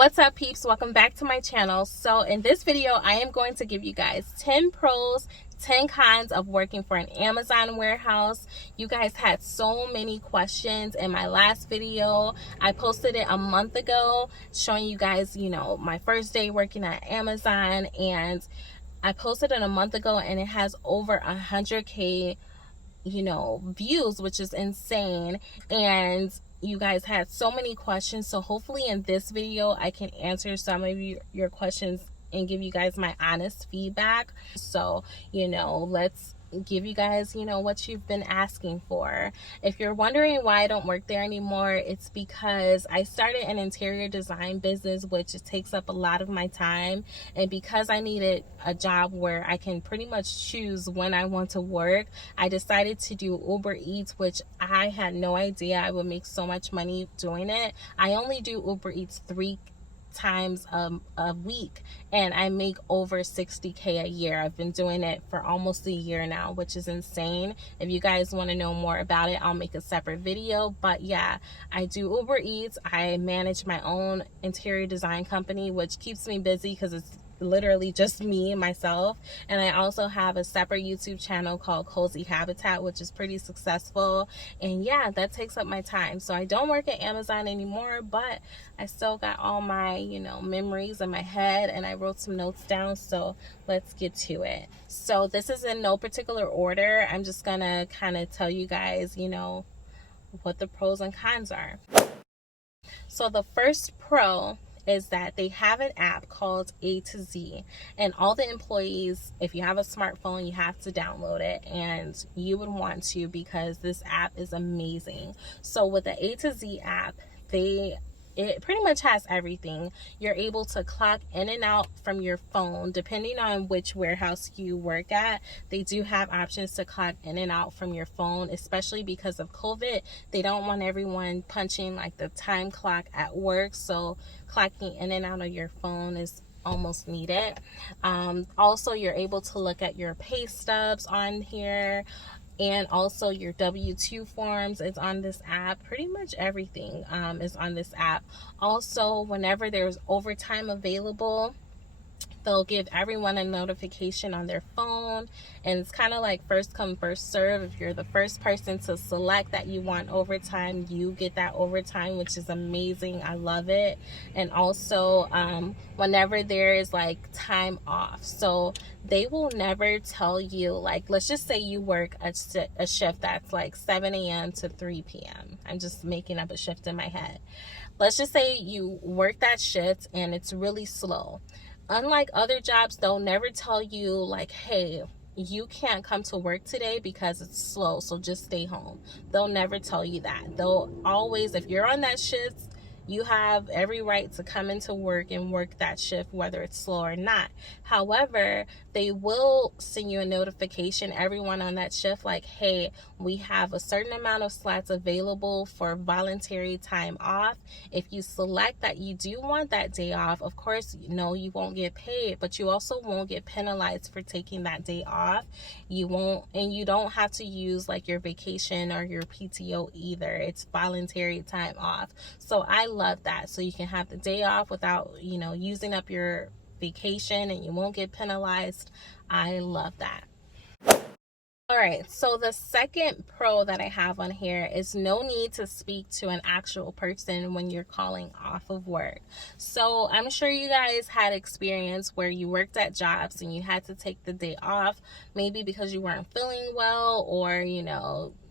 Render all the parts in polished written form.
What's up, peeps? Welcome back to my channel. So in this video, I am going to give you guys 10 pros, 10 cons of working for an Amazon warehouse. You guys had so many questions in my last video. I posted it a month ago showing you guys, my first day working at Amazon, and I posted it a month ago and it has over 100K views, which is insane. And you guys had so many questions, so hopefully in this video I can answer some of your questions and give you guys my honest feedback. So let's give you guys what you've been asking for. If you're wondering why I don't work there anymore, it's because I started an interior design business, which takes up a lot of my time, and because I needed a job where I can pretty much choose when I want to work, I decided to do Uber Eats, which I had no idea I would make so much money doing it. I only do Uber Eats 3 times a week and I make over 60K a year. I've been doing it for almost a year now, which is insane. If you guys want to know more about it, I'll make a separate video. But yeah, I do Uber Eats. I manage my own interior design company, which keeps me busy because it's literally just me and myself. And I also have a separate YouTube channel called Cozy Habitat, which is pretty successful. And yeah, that takes up my time. So I don't work at Amazon anymore, but I still got all my memories in my head, and I wrote some notes down. So let's get to it. So this is in no particular order. I'm just gonna kind of tell you guys what the pros and cons are. So the first pro is that they have an app called A to Z, and all the employees, if you have a smartphone, you have to download it, and you would want to because this app is amazing. So with the A to Z app, it pretty much has everything. You're able to clock in and out from your phone depending on which warehouse you work at. They do have options to clock in and out from your phone, especially because of COVID. They don't want everyone punching like the time clock at work, so clocking in and out of your phone is almost needed. Also, you're able to look at your pay stubs on here, and also your W-2 forms is on this app. Pretty much everything is on this app. Also, whenever there's overtime available, they'll give everyone a notification on their phone, and it's kind of like first come first serve. If you're the first person to select that you want overtime, you get that overtime, which is amazing. I love it. And also whenever there is like time off, so they will never tell you, like, let's just say you work a shift that's like 7 a.m. to 3 p.m. I'm just making up a shift in my head. Let's just say you work that shift and it's really slow. Unlike other jobs, they'll never tell you like, hey, you can't come to work today because it's slow, so just stay home. They'll never tell you that. They'll always, if you're on that shift, you have every right to come into work and work that shift, whether it's slow or not. However, they will send you a notification, everyone on that shift, like, hey, we have a certain amount of slots available for voluntary time off. If you select that you do want that day off, of course, you won't get paid, but you also won't get penalized for taking that day off. You won't, and you don't have to use like your vacation or your PTO either. It's voluntary time off. So I love that. So you can have the day off without, using up your vacation, and you won't get penalized. I love that. All right, so the second pro that I have on here is no need to speak to an actual person when you're calling off of work. So I'm sure you guys had experience where you worked at jobs and you had to take the day off, maybe because you weren't feeling well, or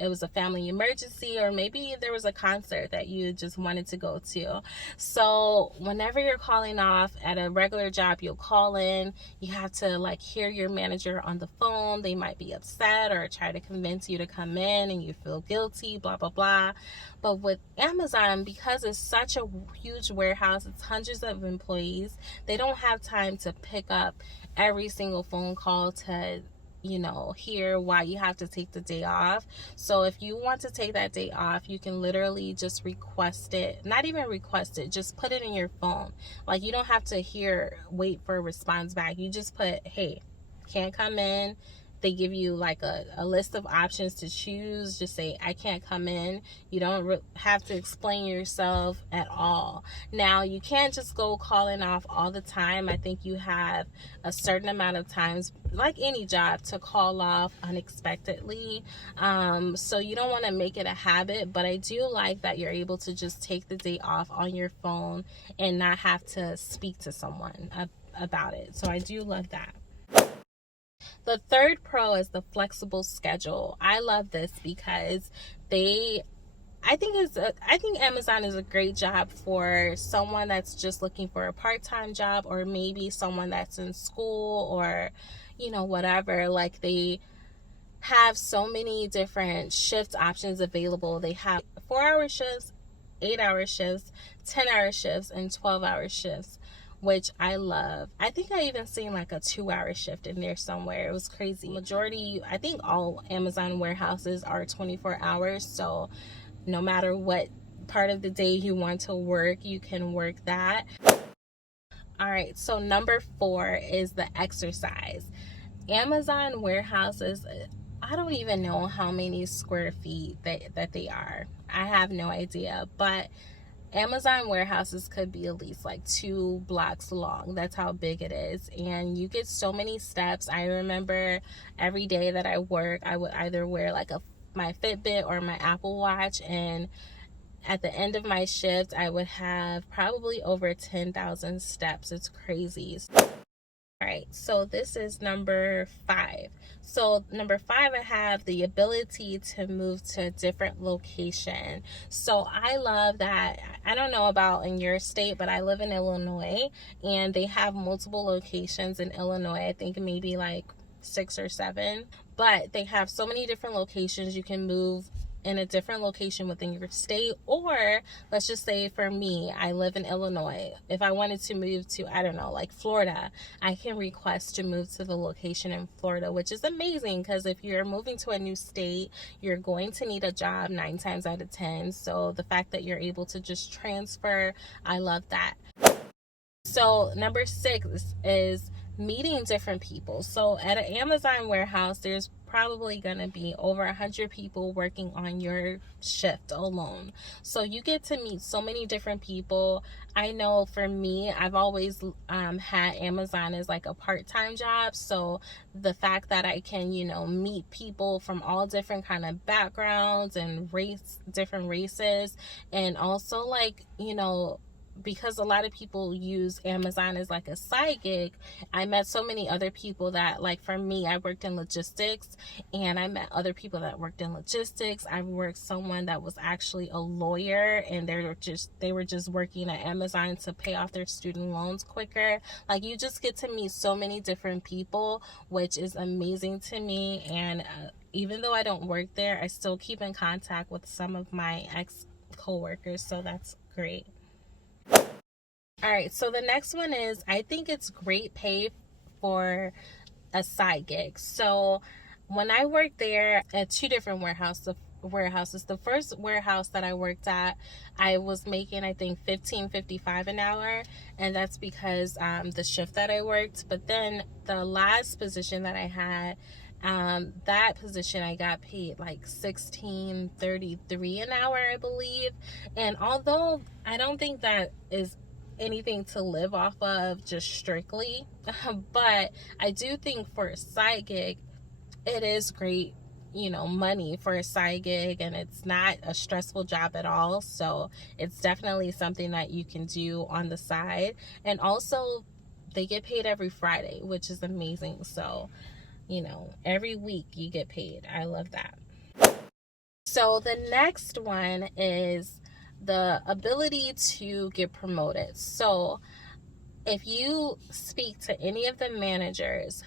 it was a family emergency, or maybe there was a concert that you just wanted to go to. So whenever you're calling off at a regular job, you'll call in, you have to like hear your manager on the phone. They might be upset or try to convince you to come in, and you feel guilty, blah blah blah. But with Amazon, because it's such a huge warehouse, it's hundreds of employees, they don't have time to pick up every single phone call to hear why you have to take the day off. So if you want to take that day off, you can literally just request it. Not even request it, just put it in your phone. Like, you don't have to wait for a response back. You just put, hey, can't come in they give you like a list of options to choose. Just say, I can't come in. You don't have to explain yourself at all. Now, you can't just go calling off all the time. I think you have a certain amount of times, like any job, to call off unexpectedly. So you don't want to make it a habit, but I do like that you're able to just take the day off on your phone and not have to speak to someone about it. So I do love that. The third pro is the flexible schedule. I love this because I think Amazon is a great job for someone that's just looking for a part-time job, or maybe someone that's in school, or whatever. Like, they have so many different shift options available. They have 4-hour shifts, 8-hour shifts, 10-hour shifts, and 12-hour shifts, which I love. I think I even seen like a 2-hour shift in there somewhere. It was crazy. Majority, I think all Amazon warehouses are 24 hours. So no matter what part of the day you want to work, you can work that. All right, so number 4 is the exercise. Amazon warehouses, I don't even know how many square feet that they are. I have no idea, but Amazon warehouses could be at least like 2 blocks long. That's how big it is. And you get so many steps. I remember every day that I work, I would either wear like my Fitbit or my Apple Watch, and at the end of my shift, I would have probably over 10,000 steps. It's crazy. All right, so this is number 5. So number 5, I have the ability to move to a different location. So I love that. I don't know about in your state, but I live in Illinois, and they have multiple locations in Illinois. I think maybe like 6 or 7, but they have so many different locations. You can move in a different location within your state, or let's just say for me, I live in Illinois. If I wanted to move to, I don't know, like Florida, I can request to move to the location in Florida, which is amazing, because if you're moving to a new state, you're going to need a job 9 times out of 10. So the fact that you're able to just transfer, I love that. So number 6 is meeting different people. So at an Amazon warehouse, there's probably going to be over 100 people working on your shift alone. So you get to meet so many different people. I know for me, I've always had Amazon as like a part-time job. So the fact that I can, meet people from all different kind of backgrounds and different races, and also like, because a lot of people use Amazon as like a side gig, I met so many other people that, like for me, I worked in logistics, and I met other people that worked in logistics. I worked someone that was actually a lawyer, and they were just working at Amazon to pay off their student loans quicker. Like, you just get to meet so many different people, which is amazing to me. And even though I don't work there, I still keep in contact with some of my ex-coworkers, so that's great. All right, so the next one is, I think it's great pay for a side gig. So when I worked there at 2 different warehouses, the first warehouse that I worked at, I was making, I think, $15.55 an hour, and that's because the shift that I worked. But then the last position that I had, that position I got paid like $16.33 an hour, I believe. And although I don't think that is anything to live off of just strictly, but I do think for a side gig, it is great, money for a side gig, and it's not a stressful job at all. So it's definitely something that you can do on the side. And also, they get paid every Friday, which is amazing. So every week you get paid. I love that. So the next one is the ability to get promoted. So if you speak to any of the managers,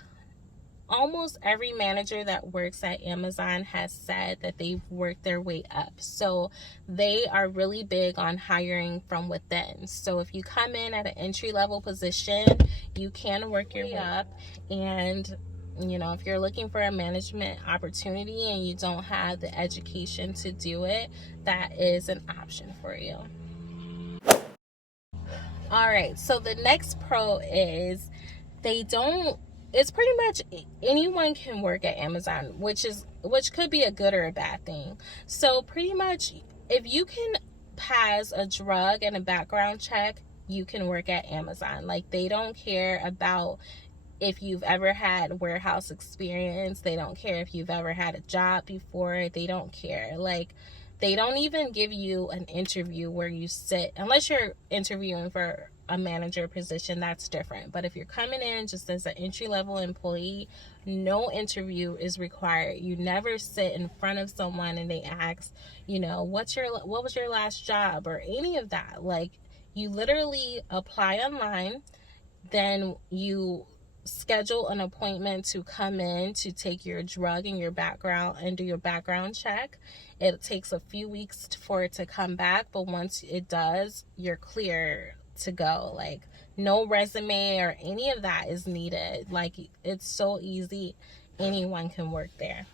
almost every manager that works at Amazon has said that they've worked their way up. So they are really big on hiring from within. So if you come in at an entry-level position, you can work your way up. And if you're looking for a management opportunity and you don't have the education to do it, that is an option for you. All right, so the next pro is they don't it's pretty much anyone can work at Amazon, which could be a good or a bad thing. So pretty much, if you can pass a drug and a background check, you can work at Amazon. Like, they don't care about if you've ever had warehouse experience. They don't care if you've ever had a job before. They don't care. Like, they don't even give you an interview where you sit, unless you're interviewing for a manager position. That's different. But if you're coming in just as an entry-level employee, no interview is required. You never sit in front of someone and they ask, what was your last job, or any of that. Like, you literally apply online, then you schedule an appointment to come in to take your drug and your background and do your background check. It takes a few weeks for it to come back, but once it does, you're clear to go. Like, no resume or any of that is needed. Like, it's so easy. Anyone can work there.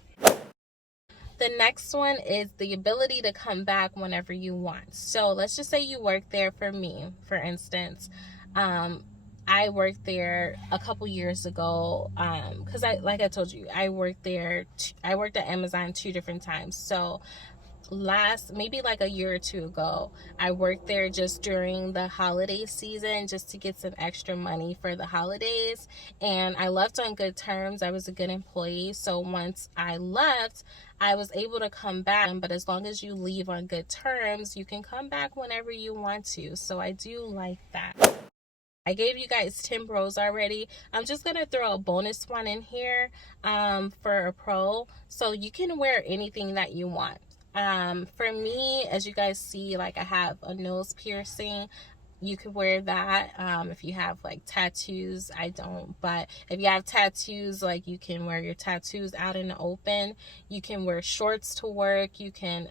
The next one is the ability to come back whenever you want. So let's just say you work there. For me, for instance, I worked there a couple years ago, because like I told you, I worked at Amazon 2 different times. So maybe like a year or 2 ago, I worked there just during the holiday season, just to get some extra money for the holidays. And I left on good terms. I was a good employee. So once I left, I was able to come back. But as long as you leave on good terms, you can come back whenever you want to. So I do like that. I gave you guys 10 pros already. I'm just going to throw a bonus one in here for a pro. So you can wear anything that you want. For me, as you guys see, like, I have a nose piercing. You could wear that. If you have like tattoos, I don't, but if you have tattoos, like, you can wear your tattoos out in the open. You can wear shorts to work. You can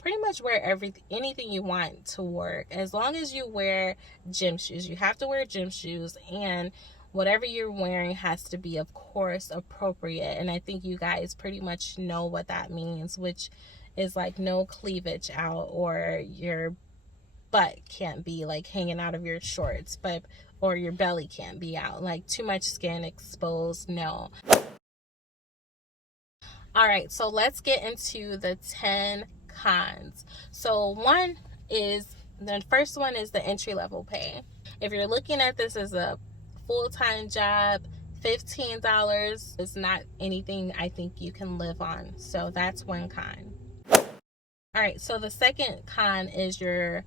pretty much wear anything you want to work, as long as you wear gym shoes. You have to wear gym shoes, and whatever you're wearing has to be, of course, appropriate. And I think you guys pretty much know what that means, which is like no cleavage out, or your butt can't be like hanging out of your shorts, or your belly can't be out, like too much skin exposed. No. All right, so let's get into the 10 cons. So the first one is the entry-level pay. If you're looking at this as a full-time job, $15 is not anything I think you can live on. So that's one con. All right, so the second con is your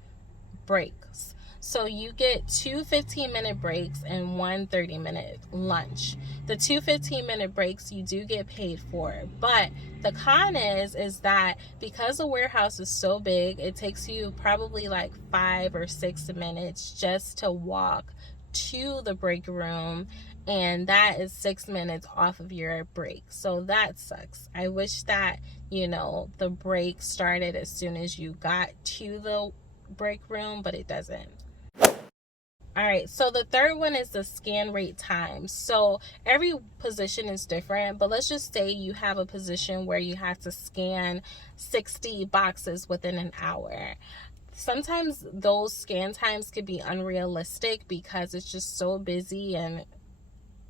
breaks. So you get 2 15-minute breaks and 1 30-minute lunch. The 2 15-minute breaks you do get paid for, but the con is that because the warehouse is so big, it takes you probably like 5 or 6 minutes just to walk to the break room, and that is 6 minutes off of your break. So that sucks. I wish that the break started as soon as you got to the break room, but it doesn't. All right, so the third one is the scan rate time. So every position is different, but let's just say you have a position where you have to scan 60 boxes within an hour. Sometimes those scan times could be unrealistic because it's just so busy, and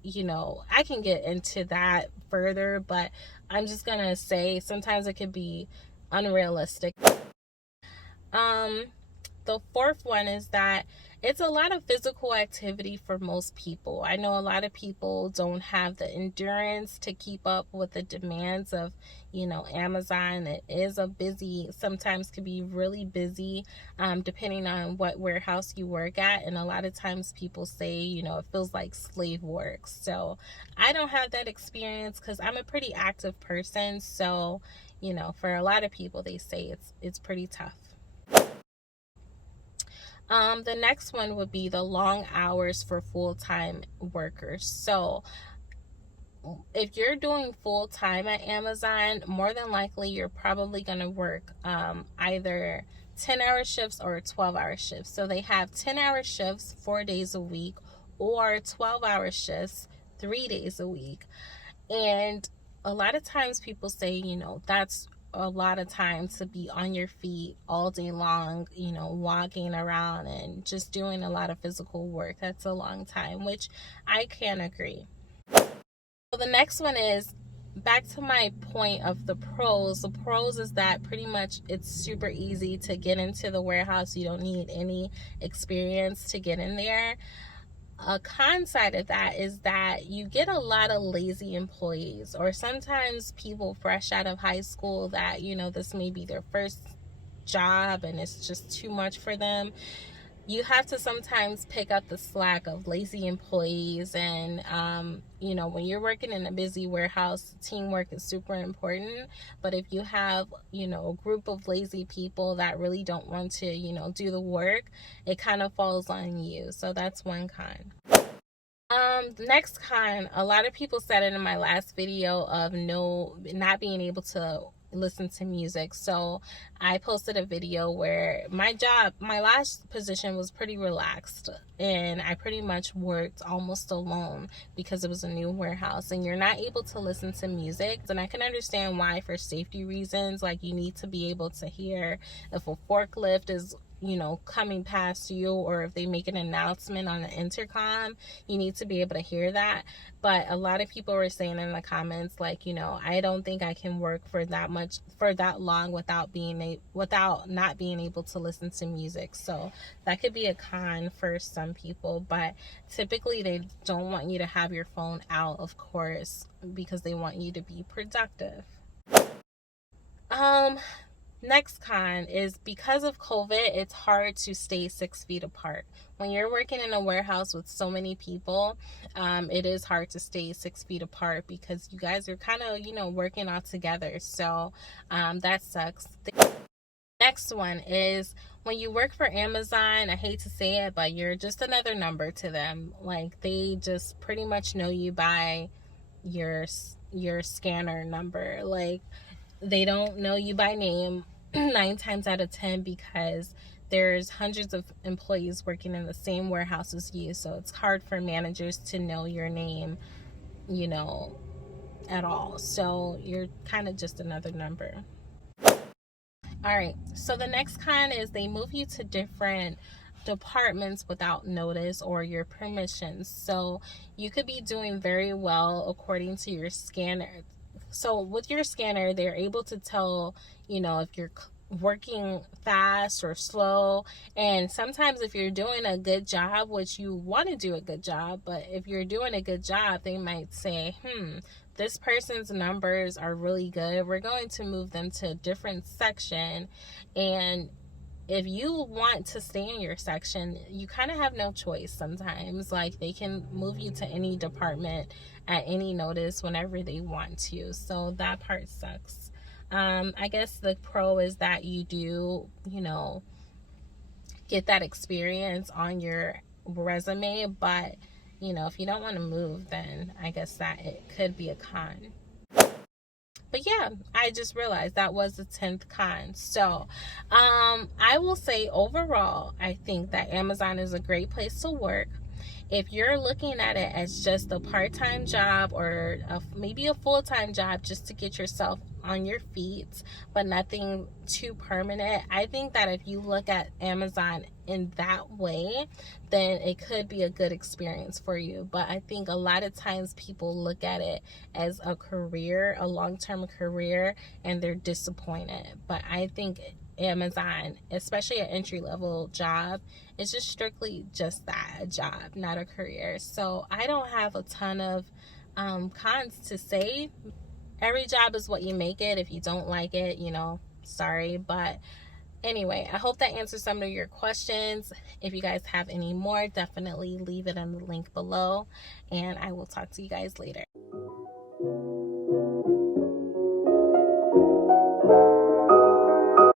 I can get into that further, but I'm just gonna say sometimes it could be unrealistic. The fourth one is that it's a lot of physical activity for most people. I know a lot of people don't have the endurance to keep up with the demands of, Amazon. It is sometimes could be really busy, depending on what warehouse you work at. And a lot of times people say, it feels like slave work. So I don't have that experience because I'm a pretty active person. So, for a lot of people, they say it's pretty tough. The next one would be the long hours for full-time workers. So if you're doing full-time at Amazon, more than likely you're probably going to work either 10-hour shifts or 12-hour shifts. So they have 10-hour shifts 4 days a week, or 12-hour shifts 3 days a week. And a lot of times people say, that's a lot of time to be on your feet all day long, walking around and just doing a lot of physical work. That's a long time, which I can agree. the next one is back to my point of the pros. The pros is that pretty much it's super easy to get into the warehouse. You don't need any experience to get in there. A con side of that is that you get a lot of lazy employees, or sometimes people fresh out of high school that, you know, this may be their first job and it's just too much for them. You have to sometimes pick up the slack of lazy employees. And you know, when you're working in a busy warehouse, teamwork is super important. But if you have, you know, a group of lazy people that really don't want to, you know, do the work, it kind of falls on you. So that's one con. The next con, a lot of people said it in my last video of not being able to listen to music. So I posted a video where my last position was pretty relaxed, and I pretty much worked almost alone because it was a new warehouse and you're not able to listen to music. And I can understand why, for safety reasons. Like, you need to be able to hear if a forklift is, you know, coming past you, or if they make an announcement on the intercom, you need to be able to hear that. But a lot of people were saying in the comments, like, you know, I don't think I can work for that long without not being able to listen to music. So that could be a con for some people, but typically they don't want you to have your phone out, of course, because they want you to be productive. Next con is, because of COVID, it's hard to stay 6 feet apart. When you're working in a warehouse with so many people, it is hard to stay 6 feet apart because you guys are kind of, you know, working all together. So that sucks. The next one is, when you work for Amazon, I hate to say it, but you're just another number to them. Like, they just pretty much know you by your scanner number. Like, they don't know you by name 9 times out of 10, because there's hundreds of employees working in the same warehouse as you. So it's hard for managers to know your name, you know, at all. So you're kind of just another number. All right, so the next con is they move you to different departments without notice or your permission. So you could be doing very well according to your scanner. So with your scanner, they're able to tell, you know, if you're working fast or slow. And sometimes if you're doing a good job, which you want to do a good job, but if you're doing a good job, they might say, this person's numbers are really good. We're going to move them to a different section. And if you want to stay in your section, you kind of have no choice sometimes. Like, they can move you to any department at any notice whenever they want to. So that part sucks. I guess the pro is that you do, you know, get that experience on your resume. But, you know, if you don't want to move, then I guess that it could be a con. But yeah, I just realized that was the 10th con. So I will say, overall, I think that Amazon is a great place to work. If you're looking at it as just a part-time job, or maybe a full-time job just to get yourself on your feet, but nothing too permanent, I think that if you look at Amazon in that way, then it could be a good experience for you. But I think a lot of times people look at it as a career, a long-term career, and they're disappointed. But I think Amazon, especially an entry-level job, is just strictly just that, a job, not a career. So I don't have a ton of cons to say. Every job is what you make it. If you don't like it, you know, sorry. But anyway, I hope that answers some of your questions. If you guys have any more, definitely leave it in the link below, and I will talk to you guys later.